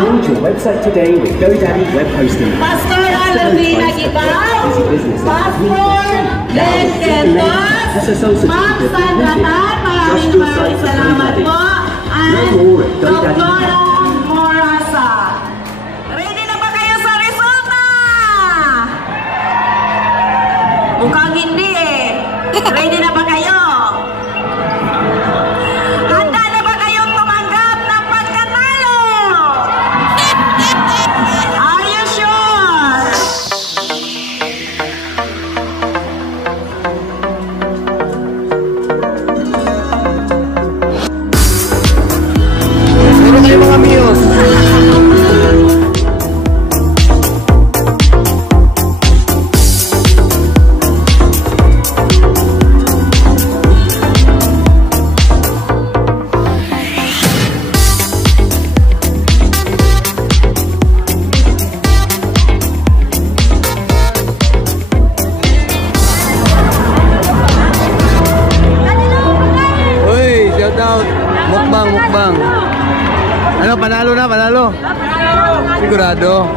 Build your website today with GoDaddy Web Hosting. Pastor Alvin Nagibaw, Pastor Len Kentos, Ma'am Sandra Tan, maraming salamat po. At Dr. Morasa. Ready na ba kayo sa resulta? Mukhang hindi eh. Ready na ba kayo? Handa na ba kayong tumanggap ng pagkatalo? Are you sure? Puro kayo mga miyos. Uy, shout out. Mukbang. Ano, panalo na, panalo. Sigurado.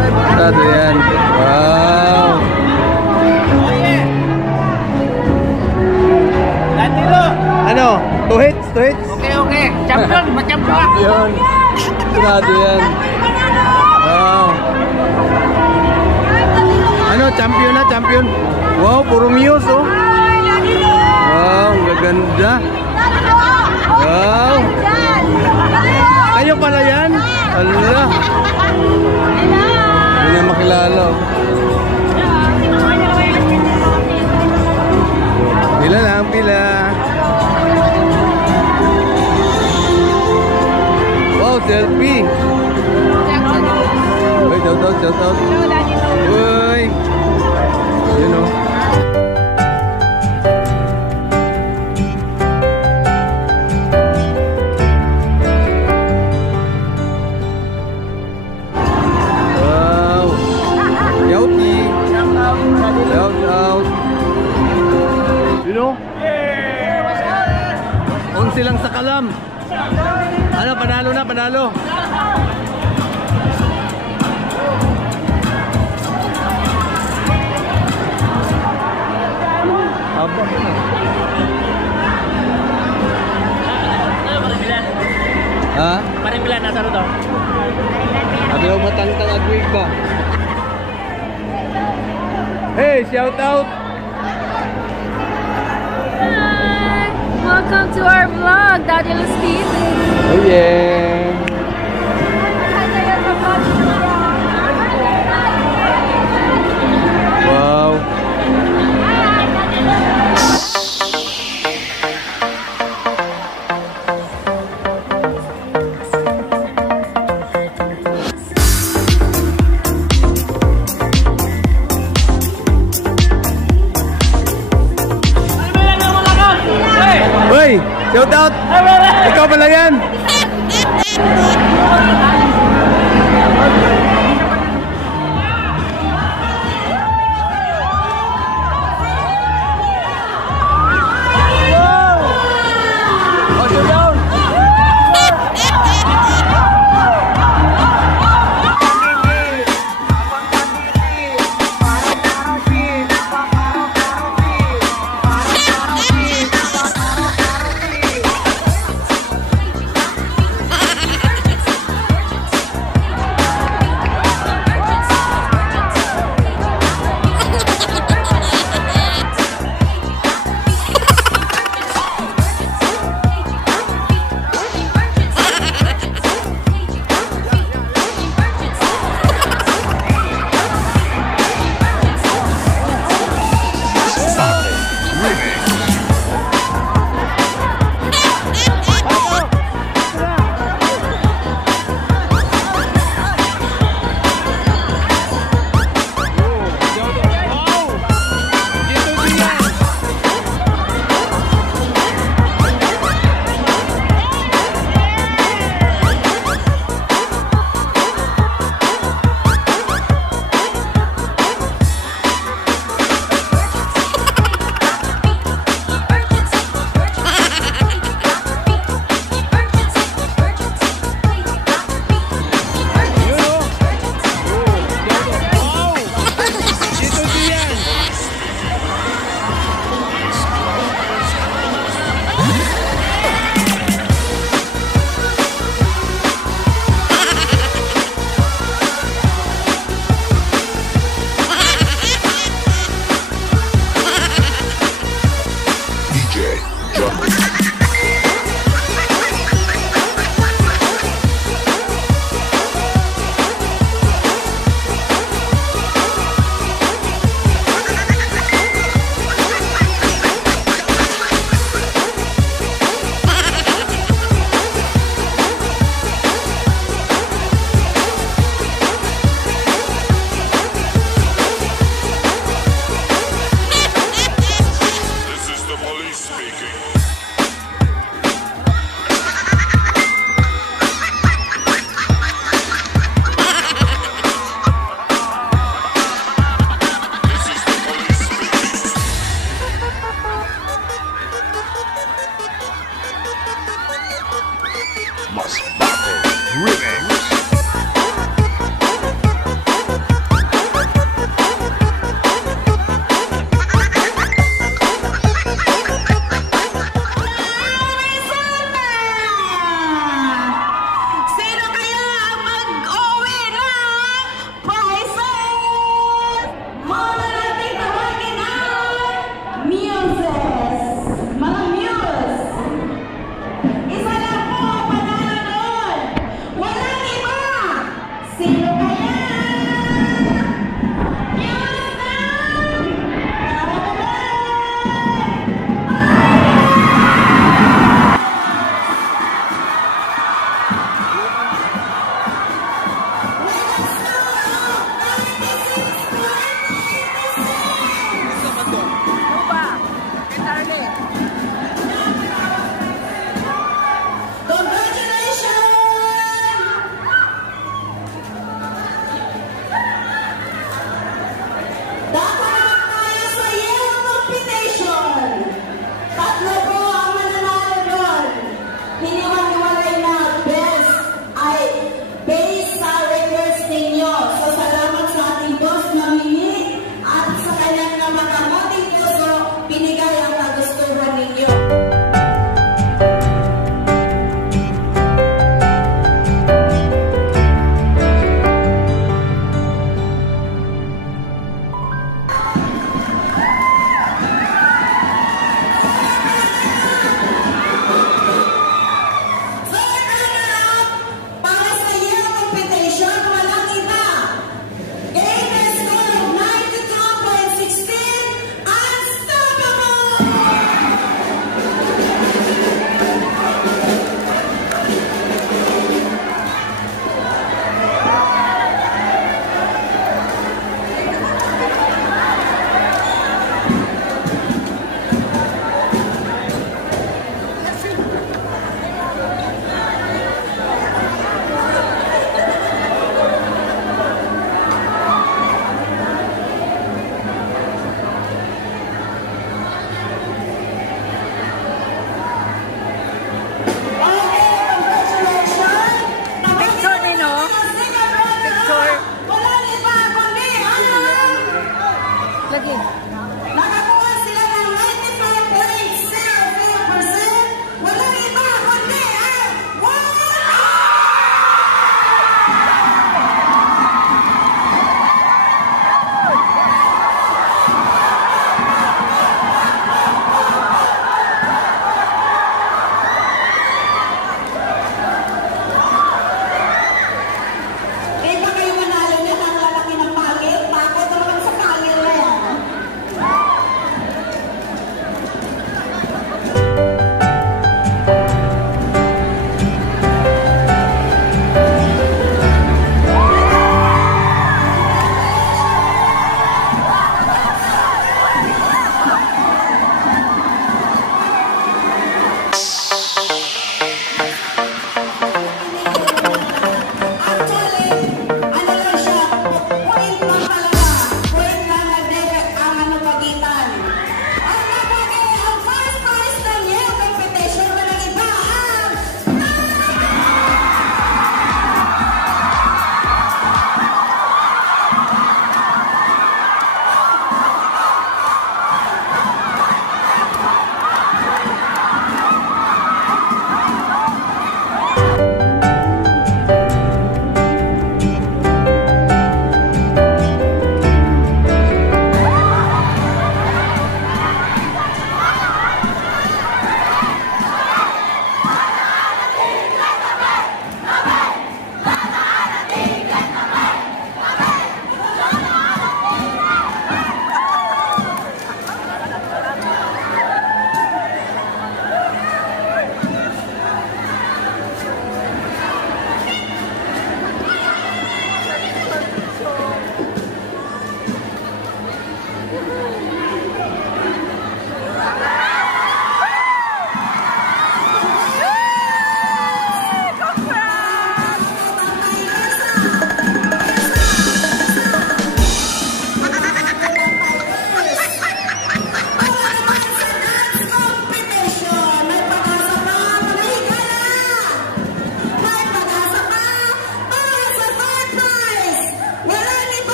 Sigurado yan. Wow. Ano? 2 hits? 2 hits? Okay. Champion, ma-champion. Yun. Sigurado yan. Wow. Ano, champion na, champion. Wow, puro muse, oh. Wow, ang gaganda. Wow. Kayo pala yan? Allah. Hindi na makilala. Pila lang, pila. Wow, selfie. Uy, shout out. Uy. You know. Shout out. You know? 11 lang sa kalam. Ano, panalo na, panalo. Aba. Ha? Parang bilan nasa ro to. Agaw matangtang agwig ba? Hey, shout out. Hi! Welcome to our vlog, Daddy Luz TV. Oh yeah. Wow. Hoy, shout out. Ikaw pala yan.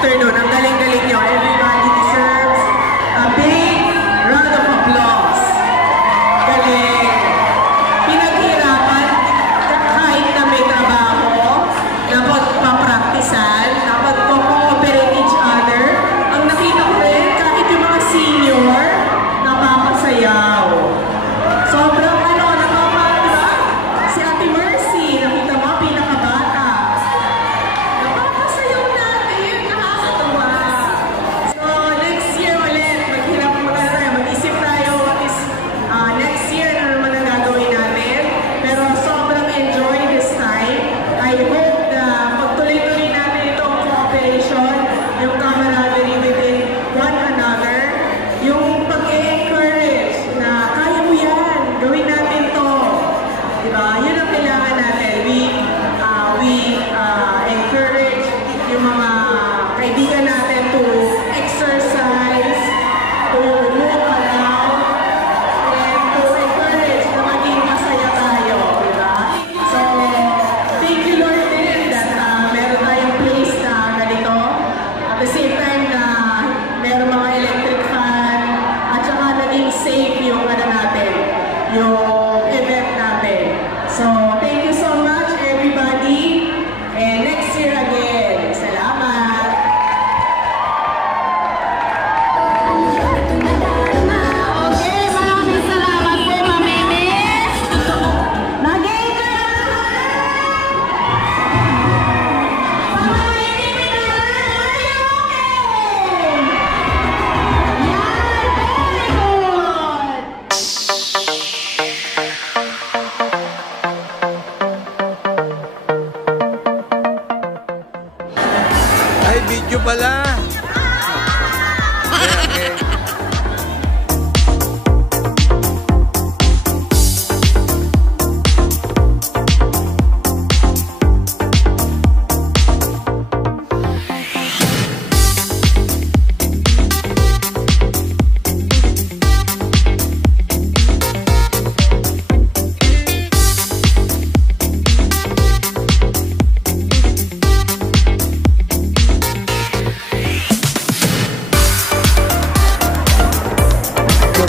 afternoon. Ang galing-galing nyo. Everybody deserves a big round of applause. Galing. Pinaghirapan kahit na may trabaho, dapat papraktisan, dapat co-cooperate each other. Ang nakita ko rin, kahit yung mga senior, napapasayaw. Sobrang nakakatawa. Si Ate Mercy, nakita mo, pinakabata. Napapasayaw natin, nakakatawa. So, next year ulit, maghirap muna tayo, mag-isip tayo what is next year na naman ang gagawin natin. Pero sobrang enjoy this time. I hope na pagtuloy-tuloy natin itong cooperation, yung camaraderie within one another, yung pag-encourage na kaya mo yan, gawin natin to. Diba? Yun ang kailangan natin. We encourage yung mga kaibigan natin to exercise, to move around, and to encourage na maging masaya tayo. Diba? So, thank you Lord din that meron tayong place na ganito. At the same time na meron mga electric fan at saka naging safe yung natin, yung event natin. So, thank you so much everybody. And next year again. Salamat! Okay, maraming salamat po, Ma'am Ines. Nag-enjoy na Ay, video pala. Okay.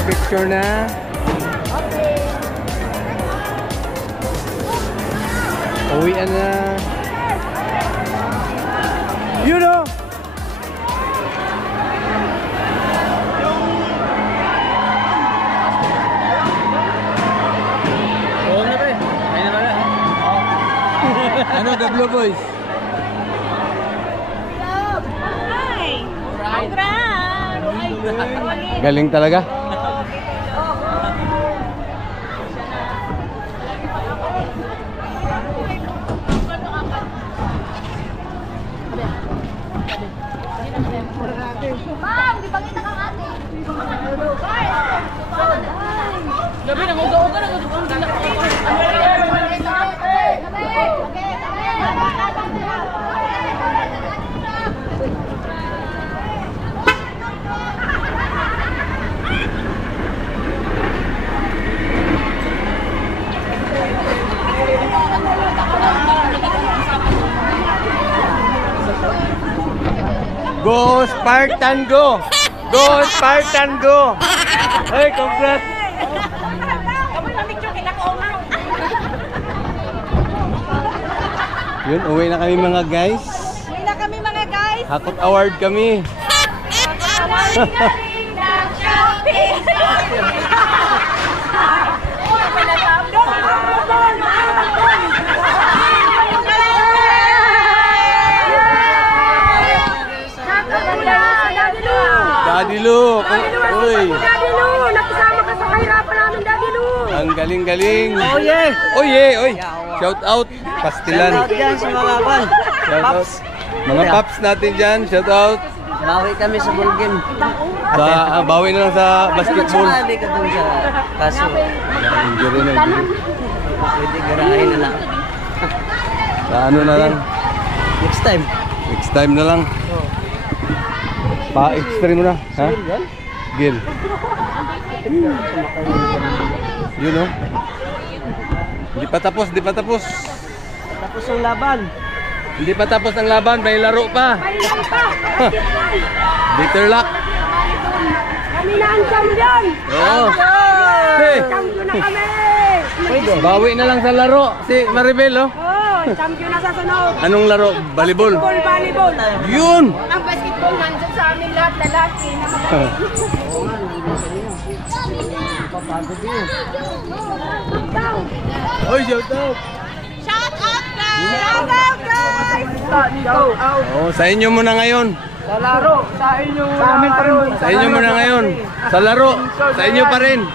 Picture na. Uwian na. You know. Oo na ba eh. Ayun na pala. Ano, the Blue Boys? Galing talaga. Ma'am, di ba kita kang ate? Gabi na, uga-uga na. Go Spartan go! Go Spartan go! Hey, congrats! Yun, uwi na kami mga guys. Uwi na kami mga guys. Hakot award kami. Daddy Lu! Uy! Daddy Lu, nakasama ka sa kahirapan namin, Daddy Lu. Ang galing-galing! Oh yeah! Oh yeah! Oy! Shout out! Pastilan! Shout out dyan sa mga ban. Shout out! Mga paps natin dyan, shout out! Bawi kami sa ball game. Bawi na lang sa basketball. Sumali ka dun sa kaso. Injury na injury. Pwede garahin na lang. Sa ano na lang? Next time. Next time na lang. Pa-extreme mo na. Ha? Gil. Yun o. Di pa tapos, di pa tapos. Tapos ang laban. Hindi pa tapos ang laban, may laro pa. Bitter luck. Kami na ang champion! Oo. Hey. Champion na kami! Bawi na lang sa laro si Maribel, oh. Oh, champion na sa sunod! Anong laro? Volleyball. Volleyball! Yun! Ang basketball nandun sa amin lahat, lalaki. Oy, shout out! Shout out guys! Shout out guys! Shout out! Oh, sa inyo muna ngayon. Sa laro, sa inyo sa amin pa rin. Sa inyo muna ngayon. Sa laro, sa inyo pa rin.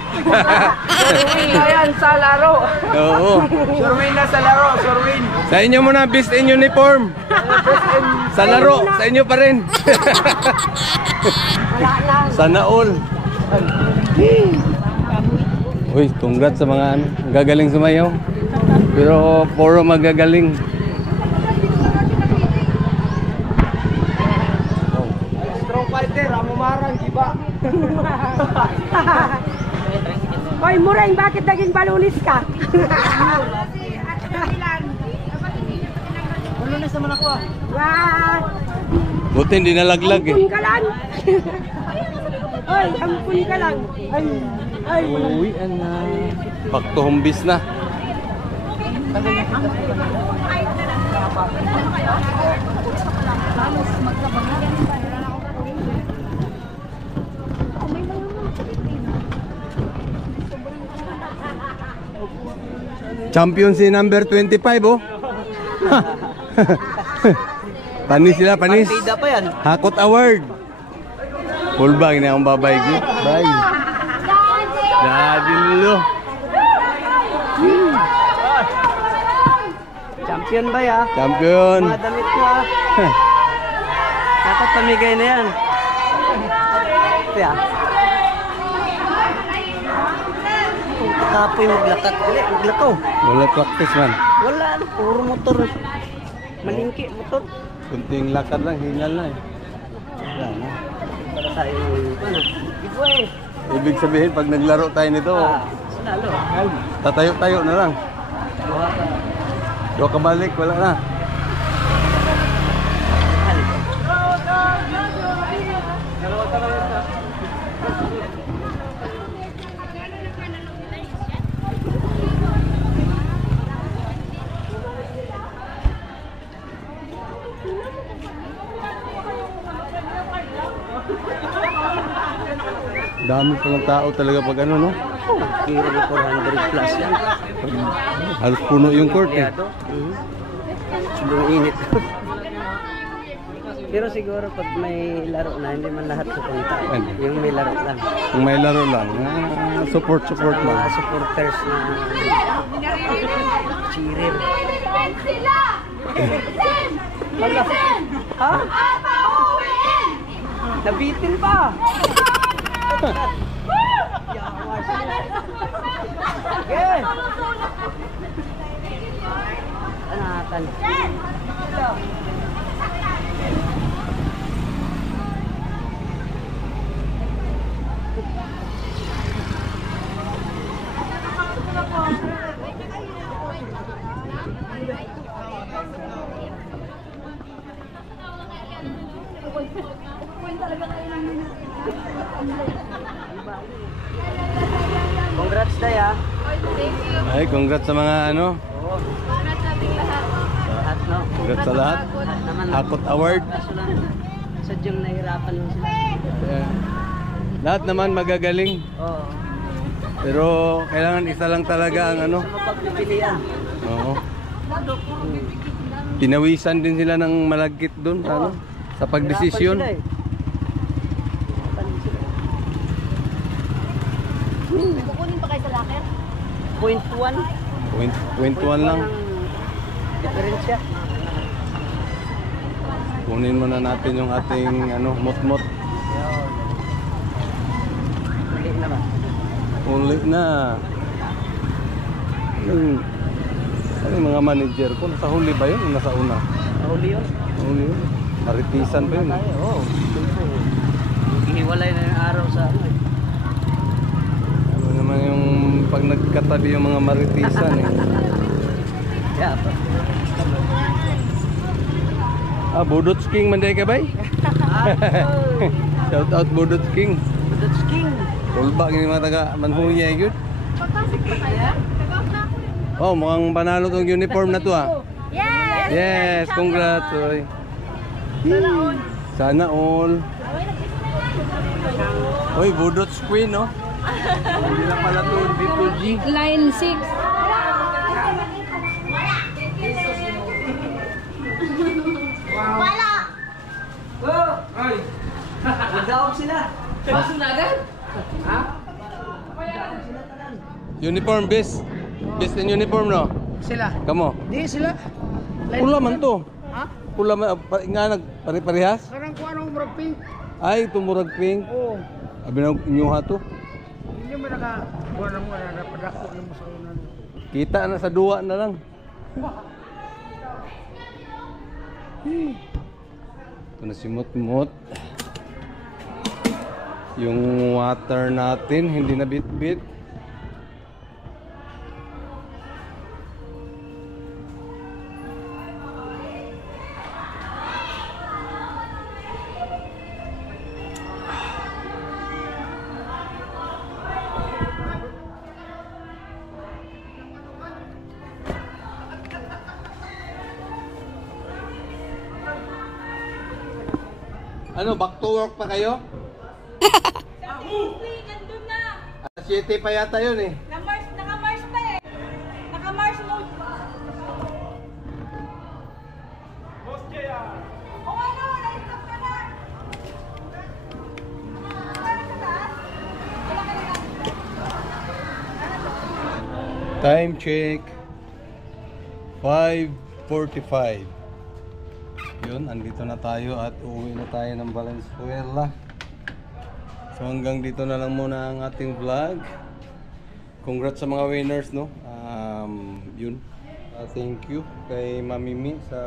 Surwin na yan sa laro. Oo. Surwin na sa laro, surwin. Sa inyo muna, best in uniform. Sa laro, sa inyo pa rin. Sana all. Uy, congrats sa mga gagaling sumayaw. Pero puro magagaling. Strong fighter, amumarang giba. Hoy, Mureng, bakit naging balunis ka? Balunis naman ako ah. Wah! Buti hindi nalaglag eh. Ampun ka lang. Hoy, ampun ka lang. Ay. Uwi na. Back to home base na. Champion si number 25, oh. Panis sila, panis. Partida pa yan. Hakot Award. Full bag na akong babay ko. Bye. Daddy Lolo. Champion ba ya? Champion. Mga damit ko ah. Dapat pamigay na yan. Kaya. Kapoy maglakat. Maglakaw. Wala practice man. Wala, puro motor. Malingki, motor. Kunting lakad lang, hingal na eh. Wala na. Para tayo, ano, giveaway. Ibig sabihin, pag naglaro tayo nito, Sinalo. tatayo-tayo na lang. Buha ka. Doon ka balik, wala na. Dami pa ng tao talaga pag ano, no? Kira ko 400 plus yan. Halos puno yung court eh. Sobrang init. Pero siguro pag may laro na, hindi man lahat pupunta. Yung may laro lang. Kung may laro lang, support Mga lang. supporters na cheerer. Ha? Nabitin pa! Okay. Anatan. Congrats tayo ah. Ay, congrats sa mga ano. Lahat no. Congrats sa lahat. Naman. Hakot Award. Kaso lang, sadyang nahirapan lang sila. Yeah. Lahat naman magagaling. Oo. Pero kailangan isa lang talaga ang ano. Sa mapagpipilian. Oo. Pinawisan din sila ng malagkit doon ano, sa pagdesisyon. Nahirapan sila eh. Kukunin pa kayo sa locker? 0.1. 1 lang. Diferensya. Kunin muna natin yung ating ano, mot-mot. Uli na ba? Uli na. Ano yung mga manager ko? Nasa huli ba yun? O nasa una? Nahuli yun? Huli yun. Maritisan ba yun? Oo. Ihiwalay na yung araw sa ano eh. Ano naman yung pag nagkatabi yung mga maritisan eh. Yeah, Budots King man day ka bay? Shout out Budots King. Budots King. Tulba gini mga taga Manhuya gyud. Pagpasok pa kaya? Nag-off na ako. Oh, mukhang panalo tong uniform na to ah. Yes! Yes, congrats. Oy. Sana all. Oy, Budots Queen, no? Hindi na pala to dito, G. Line 6. Nag-daog sila. Uniform, best. Best in uniform, no? Sila. Kamo. Di sila. Pula man to. Ha? Pula man, nga nagpare-parehas? Karang ko anong murag pink. Ay, tumurag pink. Oo. Abi na inyuha to. Hindi mo buwan na mo na napadako mo sa unan. Kita na sa duwa na lang. Ito na si Mut-Mut. Yung water natin hindi na bit-bit. Ano, back to work pa kayo? Nandun na. Alas 7 pa yata yun eh. Naka-Mars pa eh. Naka-Mars mode. O ano, na-stop ka na. Wala ka taas? Wala ka na. Time check 5:45. Yun, andito na tayo at uuwi na tayo ng Valenzuela. So hanggang dito na lang muna ang ating vlog. Congrats sa mga winners, no? Yun. Thank you kay Mami Mi sa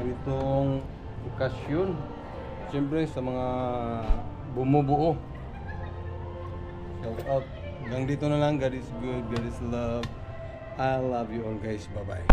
ganitong okasyon. Siyempre sa mga bumubuo. Shout out. Hanggang dito na lang. God is good. God is love. I love you all guys. Bye-bye.